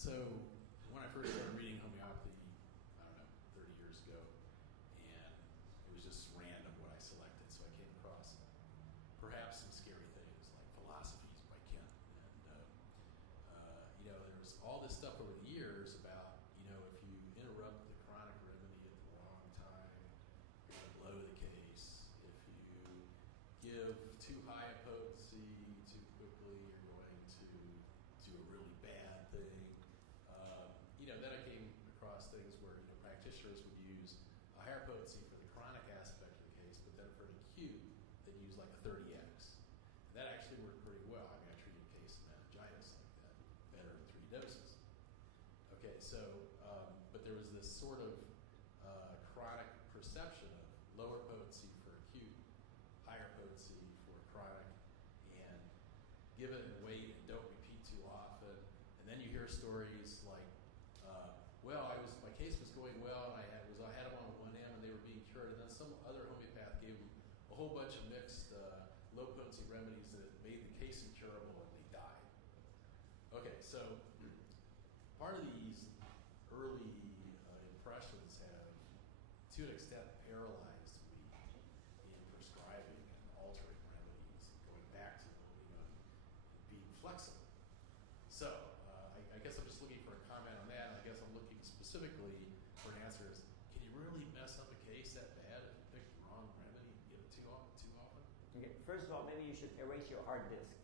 So when I first started reading homeopathy, I don't know, 30 years ago, and it was just random what I selected, so I came across perhaps some scary things like Philosophies by Kent. And, there was all this stuff over the years about, if you interrupt the chronic remedy at the wrong time, you're going to blow the case. If you give too high a potency too quickly, you're going to do a really bad thing. Then I came across things where practitioners would use a higher potency for the chronic aspect of the case, but then for an acute, they'd use like a 30x. And that actually worked pretty well. I mean, I treated a case of meningitis like that, better in 3 doses. Okay, so, but there was this sort of chronic perception of lower potency for acute, higher potency for chronic, and give it and wait and don't repeat too often. And then you hear stories like, my case was going well, and I had them on 1M, and they were being cured. And then some other homeopath gave them a whole bunch of mixed low potency remedies that made the case incurable, and they died. Okay, so part of these early impressions have, to an extent, paralyzed me in prescribing and altering remedies, going back to being flexible. So I guess I'm just looking for a comment on that, and I guess I'm looking specifically for an answer is, can you really mess up a case that bad if you pick the wrong remedy and give it too often? Okay, first of all, maybe you should erase your hard disk.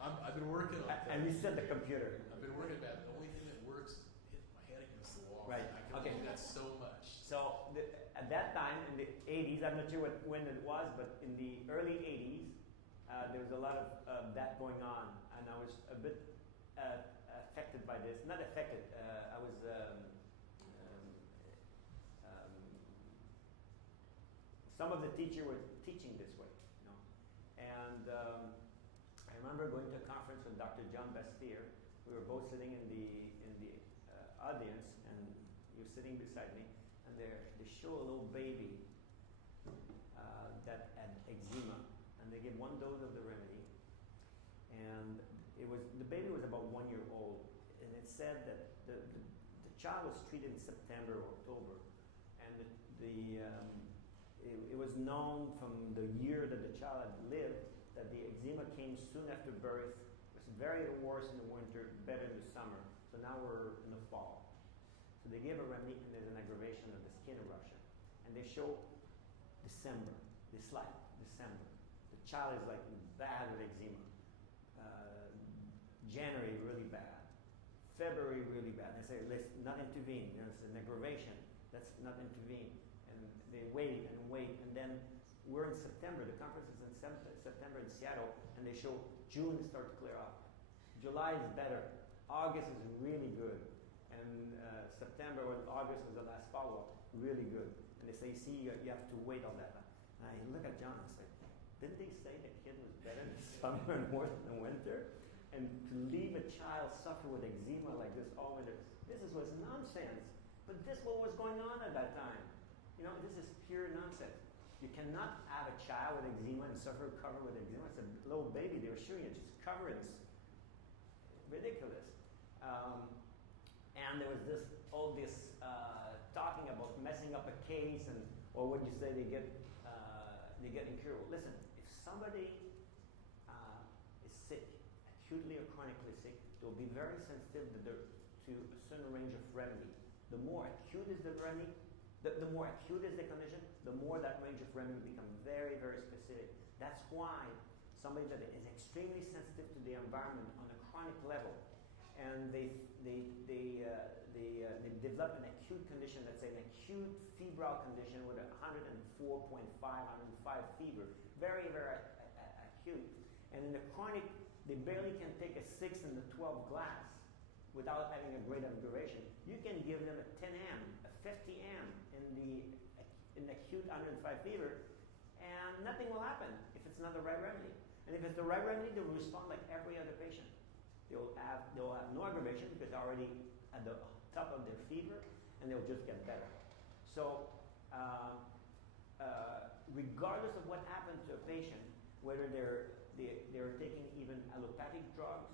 I've been working on that. And reset the computer. I've been working on that. The only thing that works is hit my head against the wall. Right. I can do that so much. So at that time, in the 80s, I'm not sure when it was, but in the early 80s, there was a lot of that going on, and I was a bit affected by this. Not affected. I was some of the teachers were teaching this way, and I remember going to a conference with Dr. John Bastier. We were both sitting in the audience, and he was sitting beside me, and they show a little baby that had eczema. And they gave 1 dose of the remedy, and the baby was about 1 year old, and it said that the child was treated in September or October, and it was known from the year that the child had lived that the eczema came soon after birth. It was very worse in the winter, better in the summer. So now we're in the fall. So they gave a remedy, and there's an aggravation of the skin eruption, and they show December. They slide December. The child is like bad with eczema. January, really bad. February, really bad. They say, let's not intervene. It's an aggravation. Let's not intervene. And they wait, and then we're in September. The conference is in September in Seattle, and they show June start to clear up. July is better. August is really good. And September or August was the last follow-up, really good. And they say, see, you have to wait on that. And I look at John and say, didn't they say the kid was better in the summer and worse in the winter? And to leave a child suffer with eczema like this all winter, was nonsense. But this is what was going on at that time. This is pure nonsense. You cannot have a child with eczema and suffer covered with eczema. It's a little baby. They were showing you just covered. It's ridiculous. And there was all this talking about messing up a case, or what you say they get incurable. Listen, if somebody is sick, acutely or chronically sick, they'll be very sensitive to a certain range of remedy. The more acute is the remedy, the more acute is the condition, the more that range of remedy becomes very, very specific. That's why somebody that is extremely sensitive to the environment on a chronic level, and they develop an acute condition, let's say an acute febrile condition with 104.5, 105 fever, very, very acute. And in the chronic, they barely can take a 6 and a 12 glass without having a great aggravation. You can give them a 10 am, a 50 am in acute 105 fever, and nothing will happen if it's not the right remedy. And if it's the right remedy, they'll respond like every other patient. They'll have no aggravation because they're already at the top of their fever, and they'll just get better. So, regardless of what happened to a patient, whether they're taking even allopathic drugs,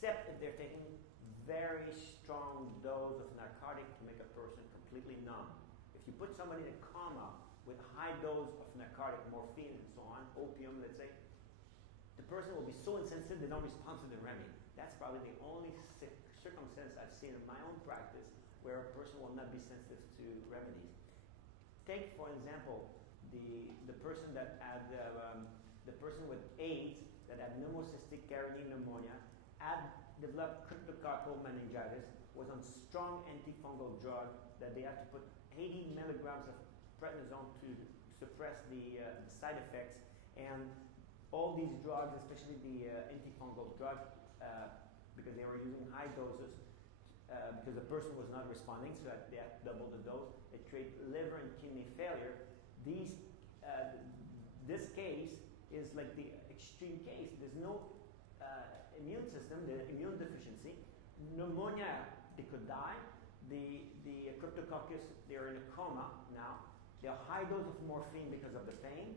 except if they're taking very strong dose of narcotic to make a person completely numb. If you put somebody in a coma with a high dose of narcotic, morphine and so on, opium, let's say, the person will be so insensitive they don't respond to the remedy. That's probably the only circumstance I've seen in my own practice where a person will not be sensitive to remedies. Take, for example, the person that had the person with AIDS that had pneumocystic carinine pneumonia, had developed cryptococcal meningitis, was on strong antifungal drug that they had to put 80 milligrams of prednisone to suppress the side effects, and all these drugs, especially the antifungal drug, because they were using high doses, because the person was not responding, so they had to double the dose. It created liver and kidney failure. This case is like the extreme case. There's no immune system, the immune deficiency. Pneumonia, they could die. The cryptococcus, they're in a coma now. They're high dose of morphine because of the pain,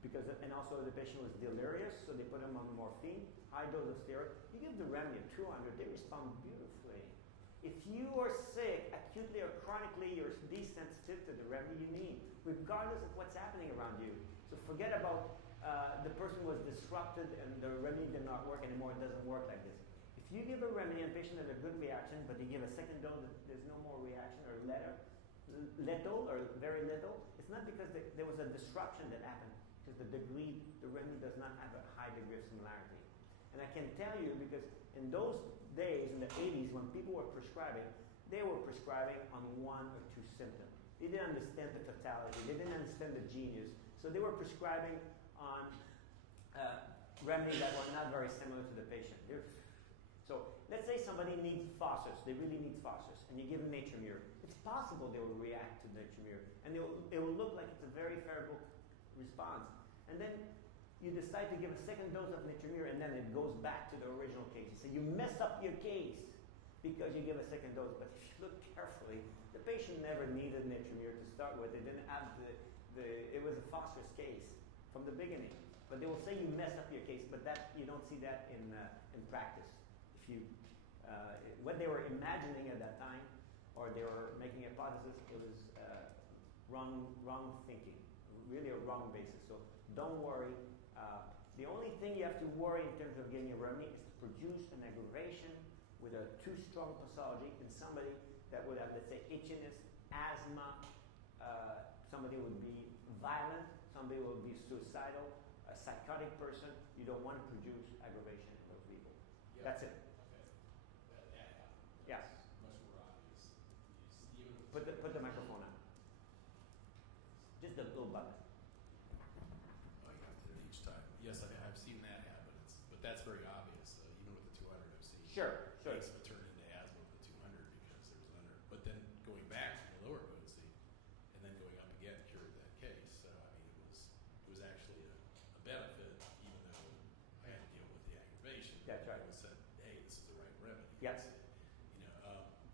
and also the patient was delirious, so they put them on morphine, high dose of steroid. You give the remedy of 200, they respond beautifully. If you are sick, acutely or chronically, you're desensitive to the remedy you need, regardless of what's happening around you. So forget about the person was disrupted and the remedy did not work anymore. It doesn't work like this. If you give a remedy and patient has a good reaction, but you give a second dose, there's no more reaction or lethal or very little, it's not because there was a disruption that happened, because the remedy does not have a high degree of similarity. And I can tell you, because in those days, in the 80s, when people were prescribing, they were prescribing on one or two symptoms. They didn't understand the totality. They didn't understand the genius. So they were prescribing on remedies that were not very similar to the patient. So let's say somebody needs phosphorus. They really need phosphorus. And you give them Nature-Mur. It's possible they will react to Nature-Mur. And it will look like it's a very favorable response. And then you decide to give a second dose of Nature-Mur, and then it goes back to the original case. You say you mess up your case because you give a second dose. But if you look carefully, the patient never needed Nature-Mur to start with. They didn't have it was a phosphorus case from the beginning. But they will say you mess up your case, but that you don't see that in practice. If you what they were imagining at that time, or they were making a hypothesis, it was wrong thinking, really a wrong basis. So don't worry. The only thing you have to worry in terms of getting a remedy is to produce an aggravation with a too strong posology in somebody that would have, let's say, itchiness, asthma. Somebody would be violent. Somebody would be suicidal. A psychotic person. You don't want to produce aggravation in those people. Yep. That's it. Okay. That happens. Yeah. Much more obvious. Even if Put the microphone on. Just the little button. Oh, you have to do it each time. Yes, I've seen that happen. But that's very obvious. Even with the 200, I've seen. Sure. Case would turn into asthma with the 200 because there's an under. But then going back to the lower potency, and then going up again cured that case. So I mean, it was actually a benefit, even though I had to deal with the aggravation. That's right. It was said, hey, this is the right remedy. Yes.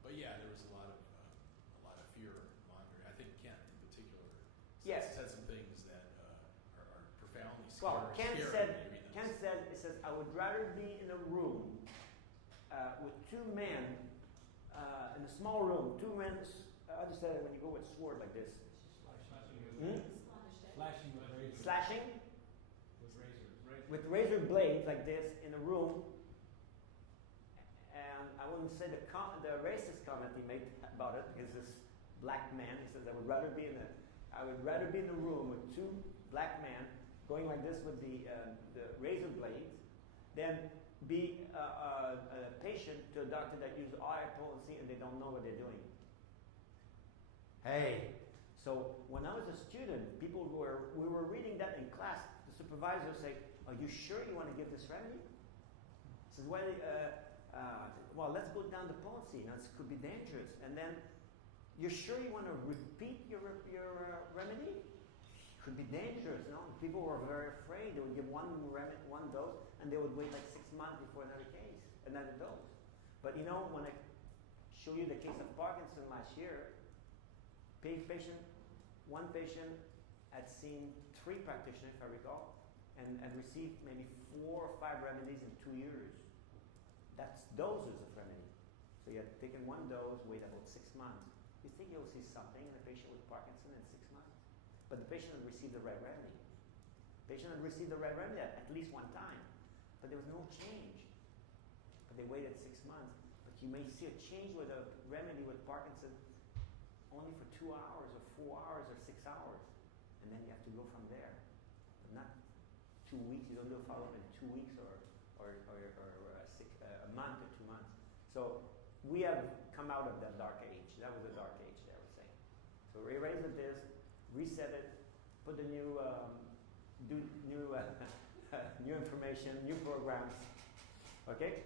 But yeah, there was a lot of fear mongering. I think Kent in particular said some things that are profoundly scary. Well, Kent said, it says, I would rather be in a room with two men, in a small room, two men, I just said it when you go with sword like this. Slashing with razor blades like this in a room. And I wouldn't say the racist comment he made about it, because this black man, he says, I would rather be in a room with two black men going like this with the razor blades than be a patient to a doctor that uses high potency and they don't know what they're doing. Hey, so when I was a student, we were reading that in class. The supervisor would say, "Are you sure you want to give this remedy?" I said, "Well, let's go down the potency. Now, this could be dangerous." And then, "You're sure you want to repeat your remedy? It could be dangerous." No, people were very afraid. They would give one dose, and they would wait like 6 months before another dose. But when I show you the case of Parkinson last year, one patient had seen 3 practitioners, if I recall, and received maybe 4 or 5 remedies in 2 years. That's doses of remedy. So you have taken one dose, wait about 6 months. You think you'll see something in a patient with Parkinson in 6 months? But the patient had received the right remedy. The patient had received the right remedy at least one time, but there was no change. But they waited 6 months. But you may see a change with a remedy with Parkinson only for 2 hours or 4 hours or 6 hours. And then you have to go from there. But not 2 weeks. You don't do a follow-up in 2 weeks or a month or 2 months. So we have come out of that dark age. That was a dark age there, I was saying. So we erase the disc, reset it, put the new, new information, new programs. Okay?